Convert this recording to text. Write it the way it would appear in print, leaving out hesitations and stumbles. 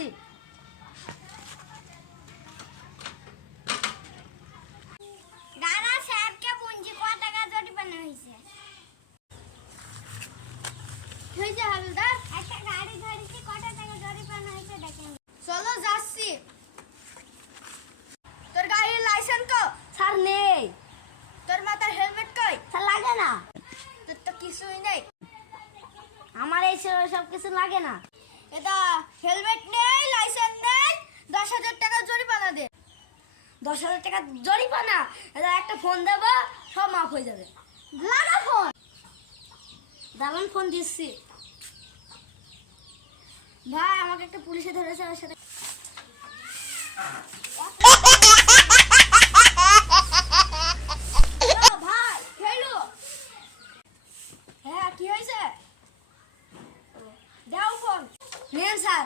আনছি। দাদা সাহেবকে পুঞ্জি কত টাকা জরিমানা হয়েছে? হয়েছে হাবিলদার? একটা গাড়ি ধরেছি, কত টাকা জরিমানা হয়েছে দেখেন। চলো যাচ্ছি। তোর গাড়ির লাইসেন্স কো? স্যার নেই। তোর মাথার হেলমেট কই? স্যার লাগে না। তোর তো কিছুই নেই। আমার এই সব কিছু লাগে না। এটা হেলমেট নেই, লাইসেন্স নেই, 10,000 টাকা জরিমানা দে। 10,000 টাকা জরিমানা? এটা একটা ফোন দেব, সব মাফ হয়ে যাবে। লাগা ফোন। দারুণ ফোন দিচ্ছি। ভাই আমাকে একটা পুলিশে ধরেছে, ওর সাথে ভাই খেলো। হ্যাঁ কি হয়েছে? দাও ফোন। নেন স্যার।